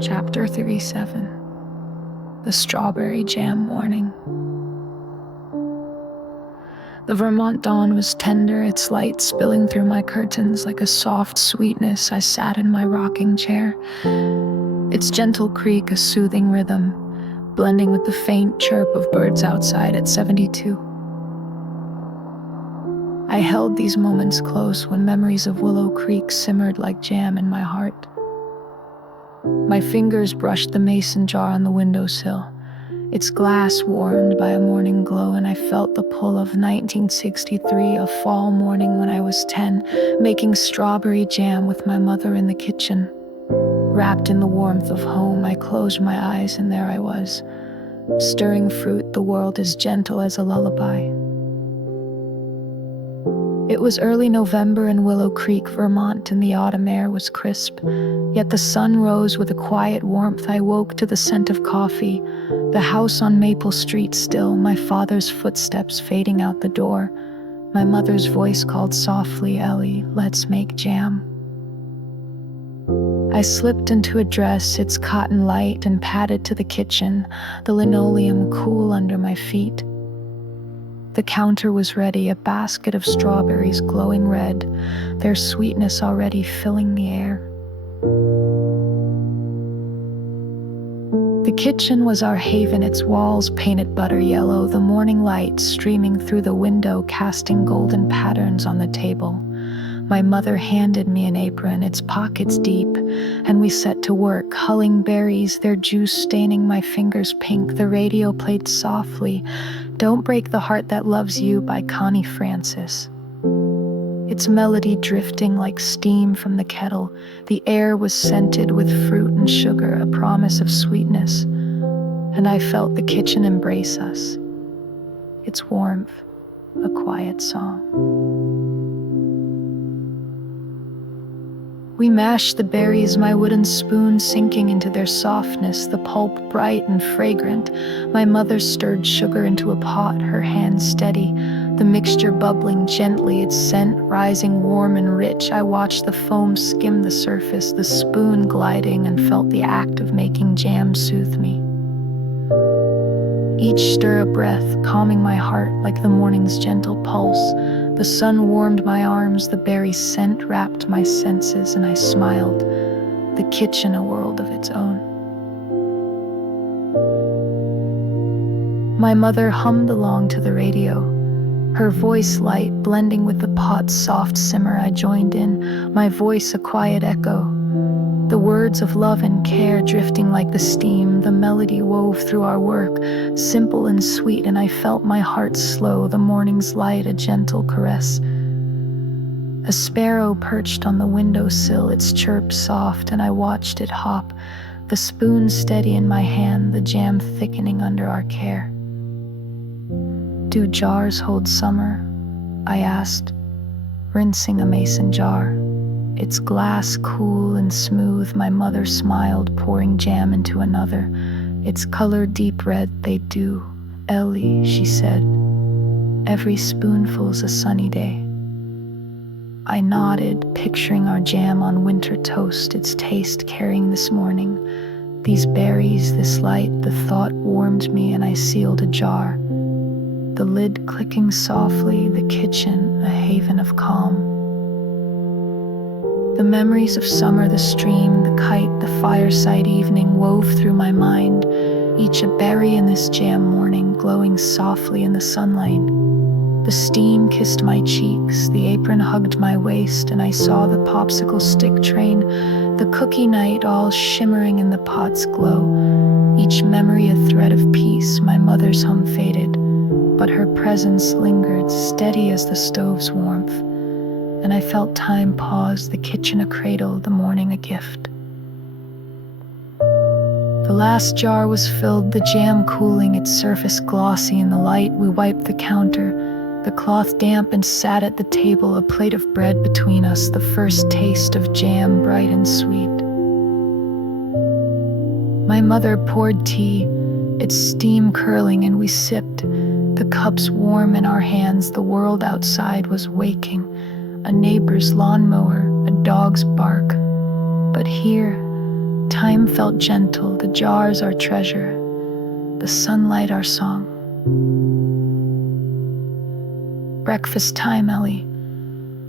Chapter 37. The Strawberry Jam Morning. The Vermont dawn was tender, its light spilling through my curtains like a soft sweetness. I sat in my rocking chair, its gentle creak a soothing rhythm, blending with the faint chirp of birds outside at 72. I held these moments close when memories of Willow Creek simmered like jam in my heart. My fingers brushed the mason jar on the windowsill, its glass warmed by a morning glow, and I felt the pull of 1963, a fall morning when I was 10, making strawberry jam with my mother in the kitchen. Wrapped in the warmth of home, I closed my eyes and there I was, stirring fruit, the world as gentle as a lullaby. It was early November in Willow Creek, Vermont, and the autumn air was crisp. Yet the sun rose with a quiet warmth. I woke to the scent of coffee, the house on Maple Street still, my father's footsteps fading out the door. My mother's voice called softly, "Ellie, let's make jam." I slipped into a dress, its cotton light, and padded to the kitchen, the linoleum cool under my feet. The counter was ready, a basket of strawberries glowing red, their sweetness already filling the air. The kitchen was our haven, its walls painted butter yellow, the morning light streaming through the window, casting golden patterns on the table. My mother handed me an apron, its pockets deep, and we set to work, hulling berries, their juice staining my fingers pink. The radio played softly, "Don't Break the Heart That Loves You" by Connie Francis. Its melody drifting like steam from the kettle, the air was scented with fruit and sugar, a promise of sweetness, and I felt the kitchen embrace us. Its warmth, a quiet song. We mashed the berries, my wooden spoon sinking into their softness, the pulp bright and fragrant. My mother stirred sugar into a pot, her hands steady, the mixture bubbling gently, its scent rising warm and rich. I watched the foam skim the surface, the spoon gliding, and felt the act of making jam soothe me. Each stir a breath, calming my heart like the morning's gentle pulse. The sun warmed my arms, the berry scent wrapped my senses, and I smiled, the kitchen a world of its own. My mother hummed along to the radio, her voice light blending with the pot's soft simmer. I joined in, my voice a quiet echo, the words of love and care drifting like the steam. The melody wove through our work, simple and sweet, and I felt my heart slow, the morning's light a gentle caress. A sparrow perched on the windowsill, its chirp soft, and I watched it hop, the spoon steady in my hand, the jam thickening under our care. "Do jars hold summer?" I asked, rinsing a mason jar. Its glass cool and smooth, my mother smiled, pouring jam into another. Its color deep red, "They do, Ellie," she said. "Every spoonful's a sunny day." I nodded, picturing our jam on winter toast, its taste carrying this morning. These berries, this light, the thought warmed me, and I sealed a jar. The lid clicking softly, the kitchen a haven of calm. The memories of summer, the stream, the kite, the fireside evening wove through my mind, each a berry in this jam morning, glowing softly in the sunlight. The steam kissed my cheeks, the apron hugged my waist, and I saw the popsicle stick train, the cookie night all shimmering in the pot's glow. Each memory a thread of peace. My mother's hum faded, but her presence lingered, steady as the stove's warmth. And I felt time pause, the kitchen a cradle, the morning a gift. The last jar was filled, the jam cooling, its surface glossy in the light. We wiped the counter, the cloth damp, and sat at the table, a plate of bread between us, the first taste of jam bright and sweet. My mother poured tea, its steam curling, and we sipped, the cups warm in our hands. The world outside was waking, a neighbor's lawnmower, a dog's bark. But here, Time felt gentle, the jars our treasure, the sunlight our song. Breakfast time, Ellie,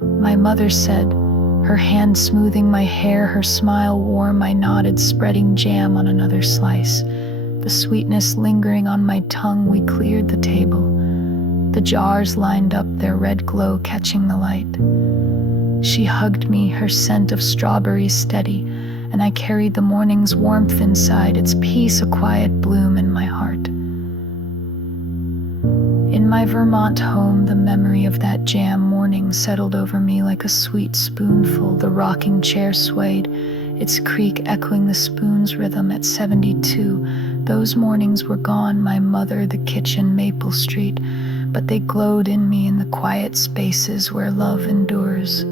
my mother said, her hand smoothing my hair, her smile warm. I nodded, spreading jam on another slice. The sweetness lingering on my tongue, we cleared the table. The jars lined up, their red glow catching the light. She hugged me, her scent of strawberries steady, and I carried the morning's warmth inside, its peace a quiet bloom in my heart. In my Vermont home, the memory of that jam morning settled over me like a sweet spoonful. The rocking chair swayed, its creak echoing the spoon's rhythm at 72. Those mornings were gone, my mother, the kitchen, Maple Street, but they glowed in me in the quiet spaces where love endures.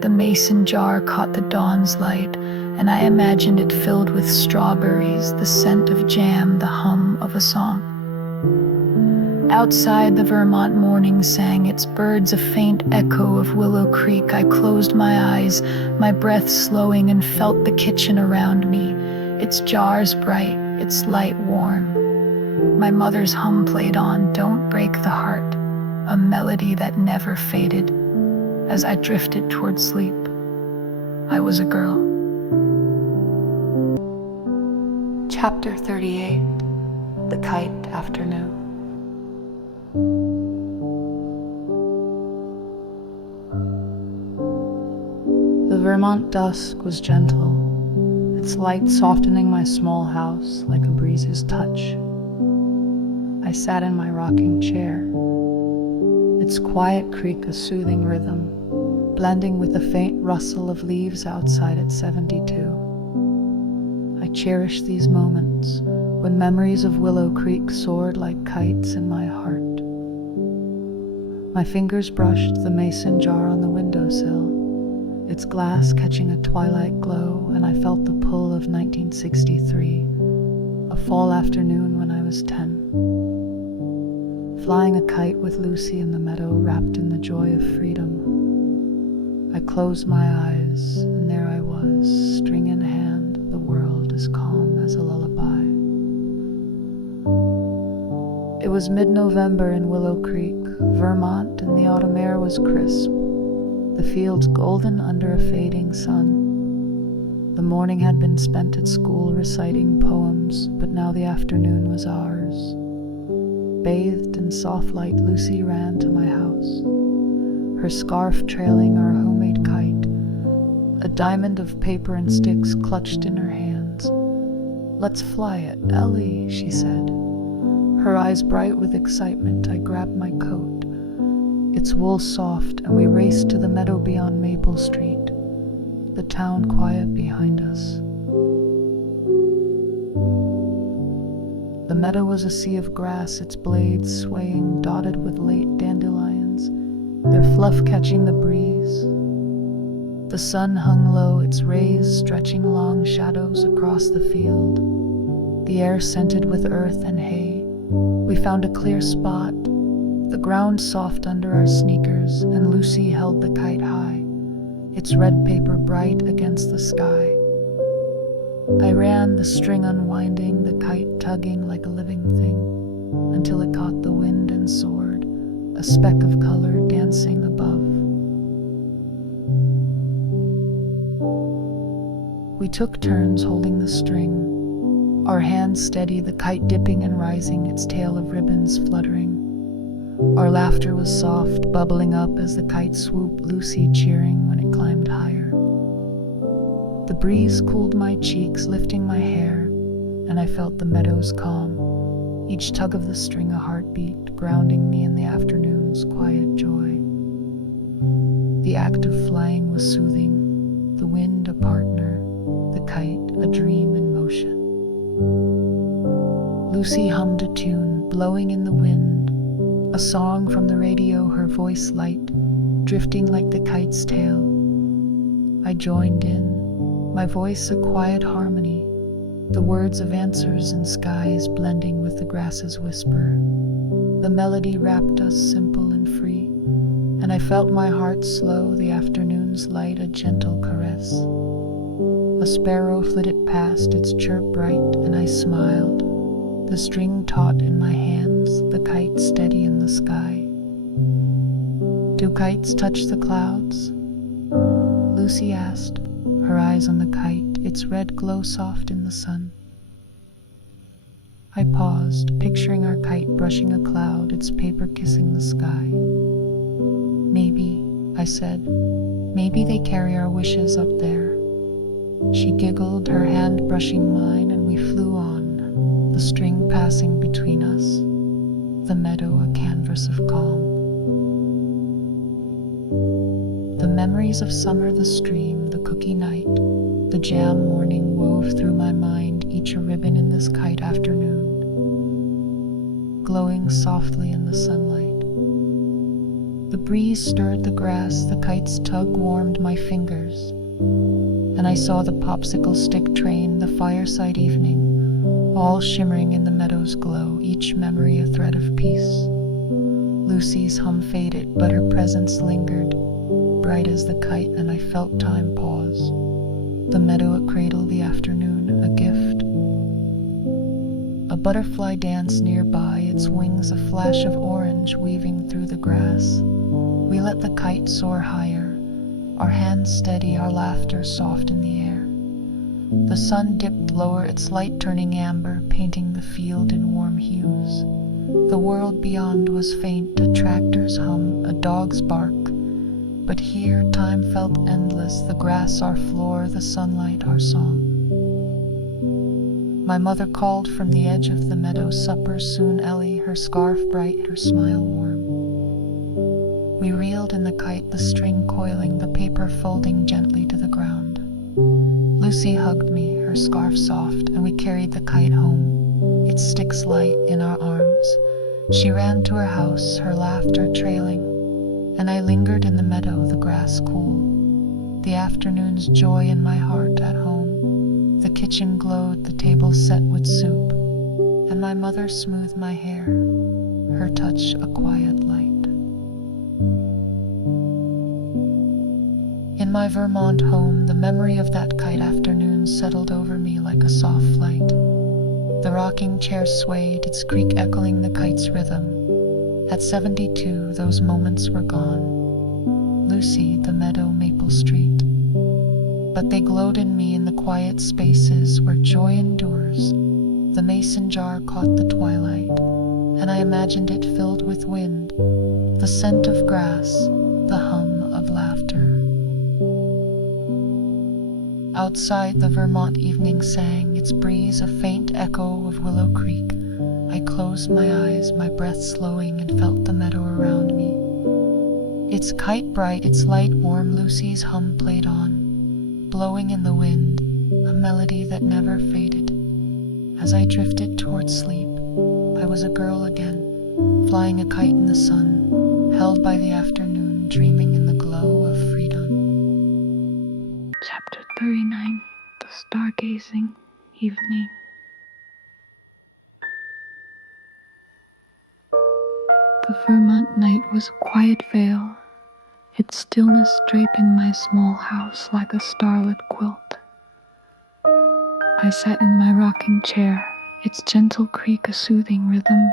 The mason jar caught the dawn's light, and I imagined it filled with strawberries, the scent of jam, the hum of a song. Outside, the Vermont morning sang its birds, a faint echo of Willow Creek. I closed my eyes, my breath slowing, and felt the kitchen around me, its jars bright, its light warm. My mother's hum played on, "Don't Break the Heart," a melody that never faded. As I drifted toward sleep, I was a girl. Chapter 38. The Kite Afternoon. The Vermont dusk was gentle, its light softening my small house like a breeze's touch. I sat in my rocking chair, its quiet creak a soothing rhythm, blending with the faint rustle of leaves outside at 72. I cherished these moments when memories of Willow Creek soared like kites in my heart. My fingers brushed the mason jar on the windowsill, its glass catching a twilight glow, and I felt the pull of 1963, a fall afternoon when I was 10. Flying a kite with Lucy in the meadow, wrapped in the joy of freedom. I closed my eyes, and there I was, string in hand, the world as calm as a lullaby. It was mid-November in Willow Creek, Vermont, and the autumn air was crisp, the fields golden under a fading sun. The morning had been spent at school reciting poems, but now the afternoon was ours. Bathed in soft light, Lucy ran to my house, her scarf trailing our homemade kite, a diamond of paper and sticks clutched in her hands. "Let's fly it, Ellie," she said. Her eyes bright with excitement, I grabbed my coat, its wool soft, and we raced to the meadow beyond Maple Street, the town quiet behind us. The meadow was a sea of grass, its blades swaying, dotted with late dandelions, their fluff catching the breeze. The sun hung low, its rays stretching long shadows across the field, the air scented with earth and hay. We found a clear spot, the ground soft under our sneakers, and Lucy held the kite high, its red paper bright against the sky. I ran, the string unwinding, the kite tugging like a living thing, until it caught the wind and soared, a speck of color dancing above. We took turns holding the string, our hands steady, the kite dipping and rising, its tail of ribbons fluttering. Our laughter was soft, bubbling up as the kite swooped, Lucy cheering when it climbed higher. The breeze cooled my cheeks, lifting my hair, and I felt the meadows calm, each tug of the string a heartbeat, grounding me in the afternoon's quiet joy. The act of flying was soothing, the wind a partner, the kite a dream in motion. Lucy hummed a tune, blowing in the wind, a song from the radio, her voice light, drifting like the kite's tail. I joined in, my voice a quiet harmony, the words of answers in skies blending with the grass's whisper. The melody wrapped us simple and free, and I felt my heart slow, the afternoon's light a gentle caress. A sparrow flitted past, its chirp bright, and I smiled, the string taut in my hands, the kite steady in the sky. Do kites touch the clouds? Lucy asked, her eyes on the kite, its red glow soft in the sun. I paused, picturing our kite brushing a cloud, its paper kissing the sky. Maybe, I said, maybe they carry our wishes up there. She giggled, her hand brushing mine, and we flew on, the string passing between us, the meadow a canvas of calm. The memories of summer, the stream, the cookie night, the jam morning wove through my mind, each a ribbon in this kite afternoon, glowing softly in the sunlight. The breeze stirred the grass, the kite's tug warmed my fingers, and I saw the popsicle stick train, the fireside evening, all shimmering in the meadow's glow, each memory a thread of peace. Lucy's hum faded, but her presence lingered, bright as the kite, and I felt time pause. The meadow a cradle, the afternoon a gift. A butterfly danced nearby, its wings a flash of orange weaving through the grass. We let the kite soar higher, our hands steady, our laughter soft in the air. The sun dipped lower, its light turning amber, painting the field in warm hues. The world beyond was faint, a tractor's hum, a dog's bark. But here time felt endless, the grass our floor, the sunlight our song. My mother called from the edge of the meadow, supper soon, Ellie, her scarf bright, her smile warm. We reeled in the kite, the string coiling, the paper folding gently to the ground. Lucy hugged me, her scarf soft, and we carried the kite home, its sticks light in our arms. She ran to her house, her laughter trailing, and I lingered in the meadow, the grass cool, the afternoon's joy in my heart at home. The kitchen glowed, the table set with soup, and my mother smoothed my hair, her touch a quiet light. In my Vermont home, the memory of that kite afternoon settled over me like a soft flight. The rocking chair swayed, its creak echoing the kite's rhythm. At 72, those moments were gone. Lucy, the meadow, Maple Street. But they glowed in me in the quiet spaces where joy endures. The mason jar caught the twilight, and I imagined it filled with wind, the scent of grass, the hum of laughter. Outside, the Vermont evening sang, its breeze a faint echo of Willow Creek. I closed my eyes, my breath slowing, and felt the meadow around me. Its kite bright, its light warm, Lucy's hum played on, blowing in the wind, a melody that never faded. As I drifted toward sleep, I was a girl again, flying a kite in the sun, held by the afternoon, dreaming in the glow of freedom. Chapter 39, The Stargazing Evening. The Vermont night was a quiet veil, its stillness draping my small house like a starlit quilt. I sat in my rocking chair, its gentle creak a soothing rhythm,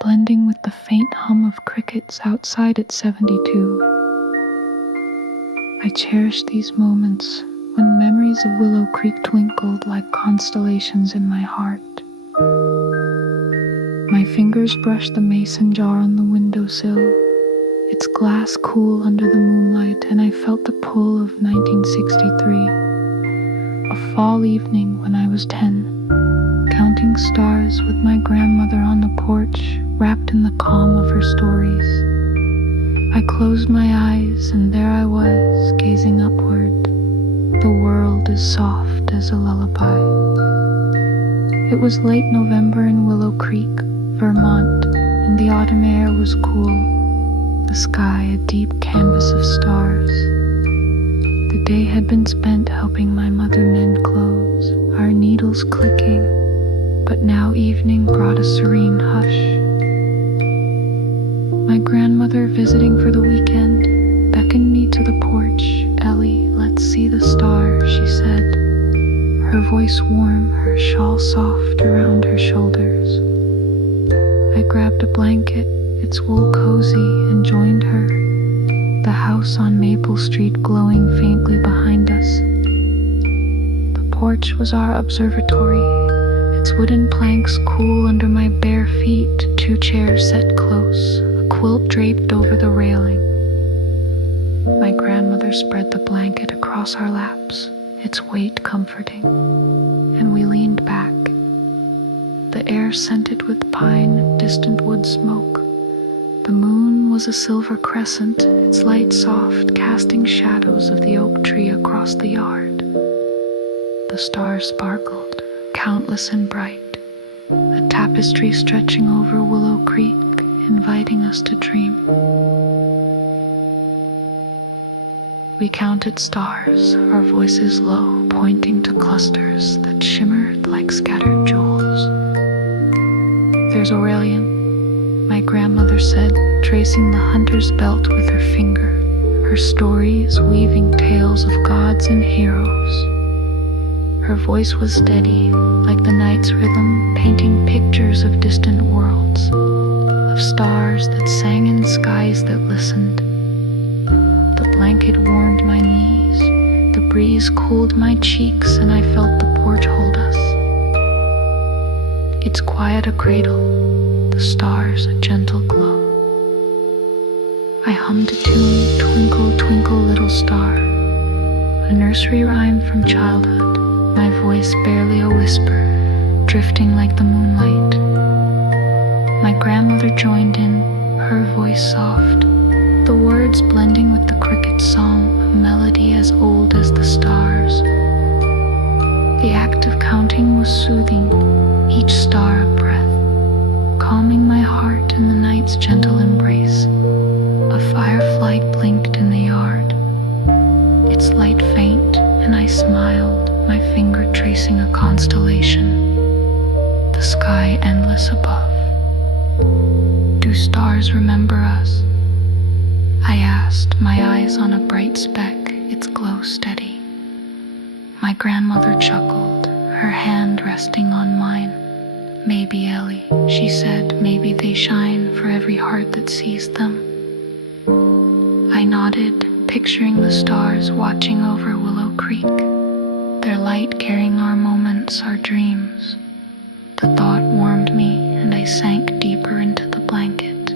blending with the faint hum of crickets outside at 72. I cherished these moments when memories of Willow Creek twinkled like constellations in my heart. My fingers brushed the mason jar on the windowsill, its glass cool under the moonlight, and I felt the pull of 1963, a fall evening when I was 10, counting stars with my grandmother on the porch, wrapped in the calm of her stories. I closed my eyes, and there I was, gazing upward. The world as soft as a lullaby. It was late November in Willow Creek, Vermont, and the autumn air was cool, the sky a deep canvas of stars. The day had been spent helping my mother mend clothes, our needles clicking, but now evening brought a serene hush. My grandmother, visiting for the weekend, beckoned me to the porch, Ellie, let's see the stars, she said, her voice warm, her shawl soft around her shoulders. I grabbed a blanket, its wool cozy, and joined her, the house on Maple Street glowing faintly behind us. The porch was our observatory, its wooden planks cool under my bare feet, 2 chairs set close, a quilt draped over the railing. My grandmother spread the blanket across our laps, its weight comforting, and we leaned back. The air scented with pine and distant wood smoke. The moon was a silver crescent, its light soft, casting shadows of the oak tree across the yard. The stars sparkled, countless and bright, a tapestry stretching over Willow Creek, inviting us to dream. We counted stars, our voices low, pointing to clusters that shimmered like scattered jewels. There's Aurelian, my grandmother said, tracing the hunter's belt with her finger, her stories weaving tales of gods and heroes. Her voice was steady, like the night's rhythm, painting pictures of distant worlds, of stars that sang in skies that listened. The blanket warmed my knees, the breeze cooled my cheeks, and I felt the porch hold us. Its quiet a cradle, the stars a gentle glow. I hummed a tune, Twinkle, Twinkle, Little Star, a nursery rhyme from childhood, my voice barely a whisper, drifting like the moonlight. My grandmother joined in, her voice soft, the words blending with the cricket's song, a melody as old as the stars. The act of counting was soothing, each star a breath, calming my heart in the night's gentle embrace. A firefly blinked in the yard, its light faint, and I smiled, my finger tracing a constellation, the sky endless above. Do stars remember us? I asked, my eyes on a bright speck, its glow steady. My grandmother chuckled, her hand resting on mine. Maybe, Ellie, she said, maybe they shine for every heart that sees them. I nodded, picturing the stars watching over Willow Creek, their light carrying our moments, our dreams. The thought warmed me, and I sank deeper into the blanket,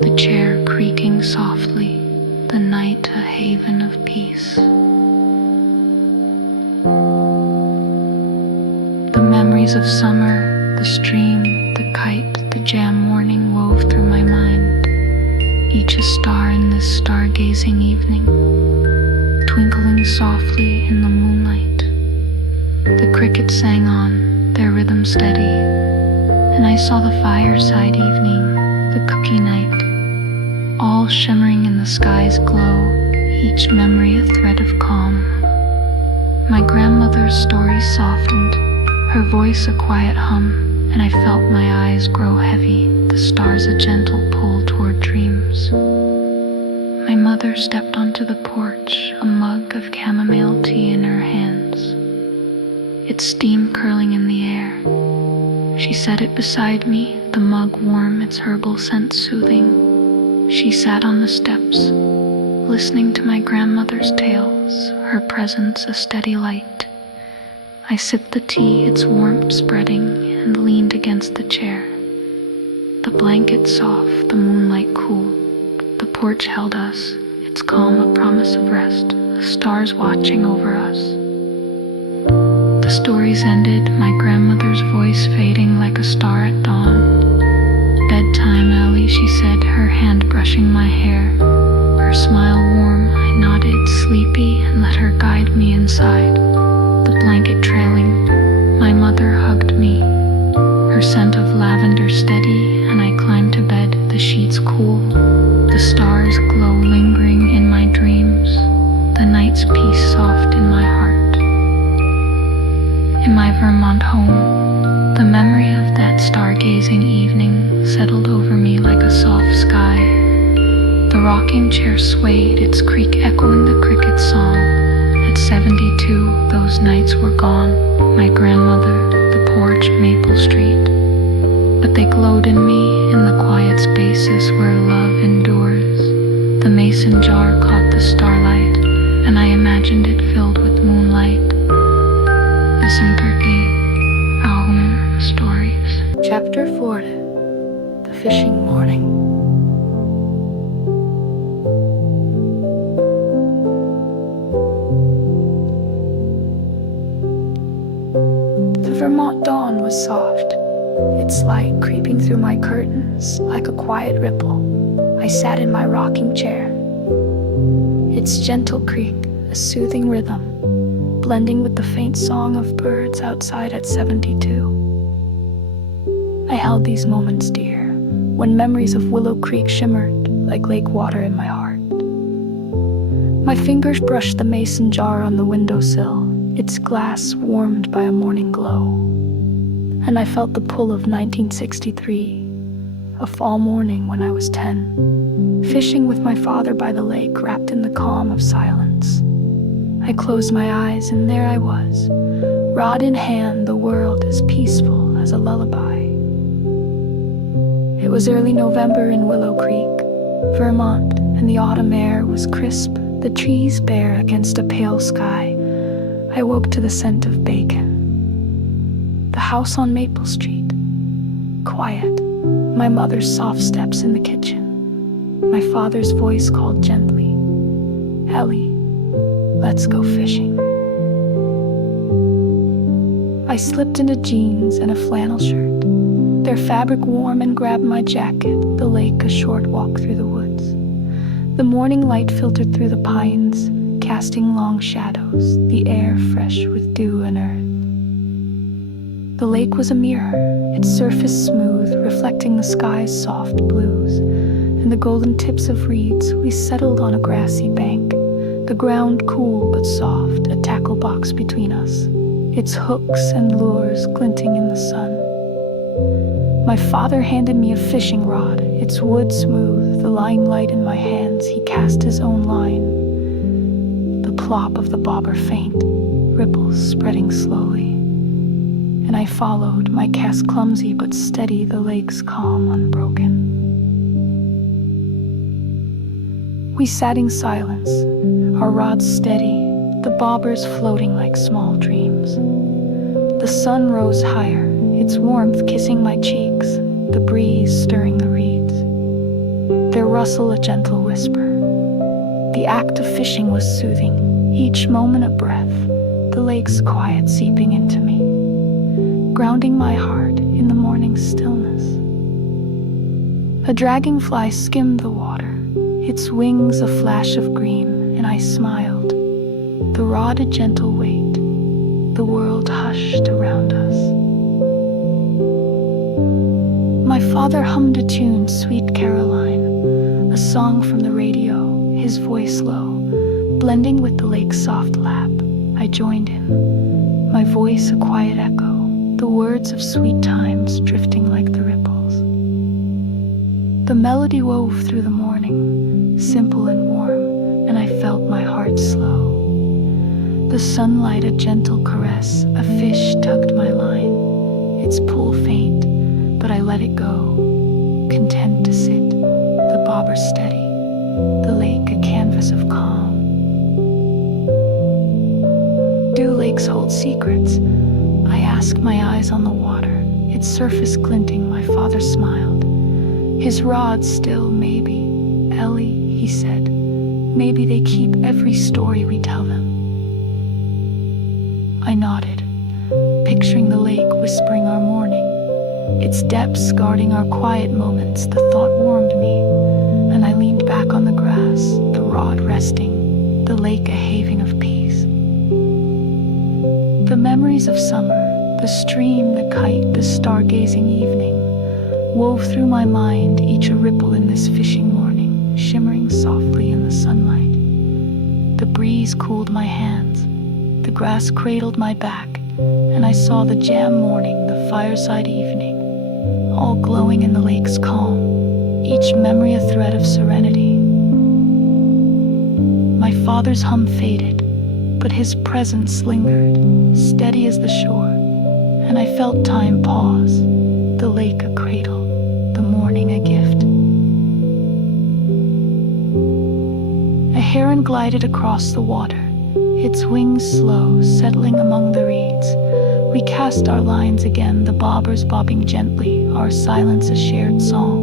the chair creaking softly, the night a haven of peace. The memories of summer, the stream, the kite, the jam morning wove through my mind, each a star in this stargazing evening, twinkling softly in the moonlight. The crickets sang on, their rhythm steady, and I saw the fireside evening, the cookie night, all shimmering in the sky's glow, each memory a thread of calm. My grandmother's story softened, her voice a quiet hum, and I felt my eyes grow heavy, the stars a gentle pull toward dreams. My mother stepped onto the porch, a mug of chamomile tea in her hands, its steam curling in the air. She set it beside me, the mug warm, its herbal scent soothing. She sat on the steps, listening to my grandmother's tales, her presence a steady light. I sipped the tea, its warmth spreading, and leaned against the chair. The blanket soft, the moonlight cool. The porch held us, its calm a promise of rest, the stars watching over us. The stories ended, my grandmother's voice fading like a star at dawn. Bedtime, Ellie, she said, her hand brushing my hair. Her smile warm, I nodded, sleepy, and let her guide me inside. The blanket trailing, my mother hugged me, her scent of lavender steady, and I climbed to bed, the sheets cool, the stars glow lingering in my dreams, the night's peace soft in my heart. In my Vermont home, the memory of that stargazing evening settled over me like a soft sky. The rocking chair swayed, its creak echoing the cricket song. At 72, those nights were gone. My grandmother, the porch, Maple Street. But they glowed in me, in the quiet spaces where love endures. The mason jar caught the starlight, and I imagined it filled with moonlight. Isang Turkey, Ahum Stories. Chapter 4. The Fishing Morning. The Vermont dawn was soft, its light creeping through my curtains like a quiet ripple. I sat in my rocking chair, its gentle creak a soothing rhythm, blending with the faint song of birds outside at 72. I held these moments dear, when memories of Willow Creek shimmered like lake water in my heart. My fingers brushed the mason jar on the windowsill, its glass warmed by a morning glow. And I felt the pull of 1963, a fall morning when I was 10, fishing with my father by the lake, wrapped in the calm of silence. I closed my eyes and there I was, rod in hand, the world as peaceful as a lullaby. It was early November in Willow Creek, Vermont, and the autumn air was crisp, the trees bare against a pale sky. I woke to the scent of bacon. The house on Maple Street, quiet. My mother's soft steps in the kitchen. My father's voice called gently, "Ellie, let's go fishing." I slipped into jeans and a flannel shirt, their fabric warm, and grabbed my jacket, the lake a short walk through the woods. The morning light filtered through the pines, casting long shadows, the air fresh with dew and earth. The lake was a mirror, its surface smooth, reflecting the sky's soft blues, and the golden tips of reeds. We settled on a grassy bank, the ground cool but soft, a tackle box between us, its hooks and lures glinting in the sun. My father handed me a fishing rod, its wood smooth, the line light in my hands. He cast his own line, the plop of the bobber faint, ripples spreading slowly. And I followed, my cast clumsy but steady, the lake's calm unbroken. We sat in silence, our rods steady, the bobbers floating like small dreams. The sun rose higher, its warmth kissing my cheeks, the breeze stirring the reeds. Their rustle a gentle whisper. The act of fishing was soothing, each moment a breath, the lake's quiet seeping into me, grounding my heart in the morning stillness. A dragonfly skimmed the water, its wings a flash of green, and I smiled, the rod a gentle weight, the world hushed around us. My father hummed a tune, Sweet Caroline, a song from the radio, his voice low, blending with the lake's soft lap. I joined in, my voice a quiet echo, the words of sweet times drifting like the ripples. The melody wove through the morning, simple and warm, and I felt my heart slow. The sunlight a gentle caress, a fish tugged my line, its pull faint, but I let it go, content to sit, the bobber steady, the lake a canvas of calm. Do lakes hold secrets? I asked, my eyes on the water, its surface glinting. My father smiled, his rod still. Maybe, Ellie, he said, maybe they keep every story we tell them. I nodded, picturing the lake whispering our morning, its depths guarding our quiet moments. The thought warmed me, and I leaned back on the grass, the rod resting, the lake a haven of peace. The memories of summer, the stream, the kite, the stargazing evening, wove through my mind, each a ripple in this fishing morning, shimmering softly in the sunlight. The breeze cooled my hands, the grass cradled my back, and I saw the jam morning, the fireside evening, all glowing in the lake's calm, each memory a thread of serenity, My father's hum faded, but his presence lingered, steady as the shore, and I felt time pause, the lake a cradle, the morning a gift. A heron glided across the water, its wings slow, settling among the reeds. We cast our lines again, the bobbers bobbing gently, our silence a shared song.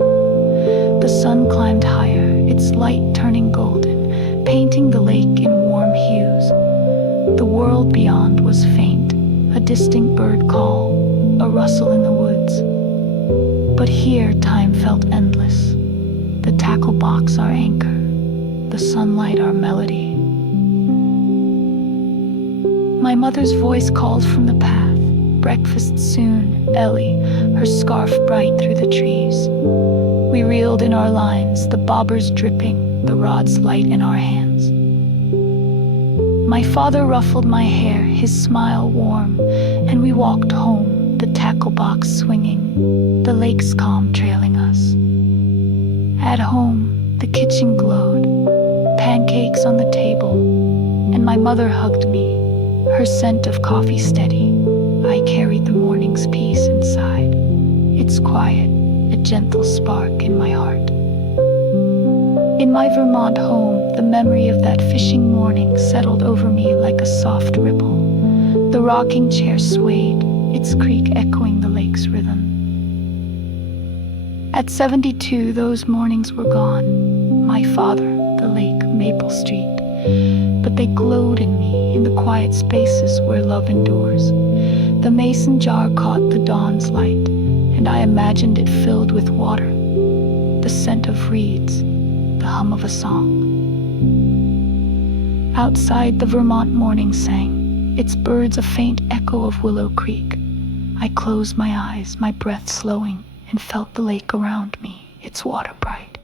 The sun climbed higher, its light turning golden, painting the lake in warm hues. The world beyond was faint, a distant bird call, a rustle in the woods. But here time felt endless, the tackle box our anchor, the sunlight our melody. My mother's voice called from the path, breakfast soon, Ellie, her scarf bright through the trees. We reeled in our lines, the bobbers dripping, the rods light in our hands. My father ruffled my hair, his smile warm, and we walked home, the tackle box swinging, the lake's calm trailing us. At home, the kitchen glowed, pancakes on the table, and my mother hugged me, her scent of coffee steady. I carried the morning's peace inside, its quiet, a gentle spark in my heart. In my Vermont home, the memory of that fishing morning settled over me like a soft ripple. The rocking chair swayed, its creak echoing the lake's rhythm. At 72, those mornings were gone. My father, the lake, Maple Street. But they glowed in me, in the quiet spaces where love endures. The mason jar caught the dawn's light, and I imagined it filled with water, the scent of reeds, the hum of a song. Outside, the Vermont morning sang, its birds a faint echo of Willow Creek. I closed my eyes, my breath slowing, and felt the lake around me, its water bright.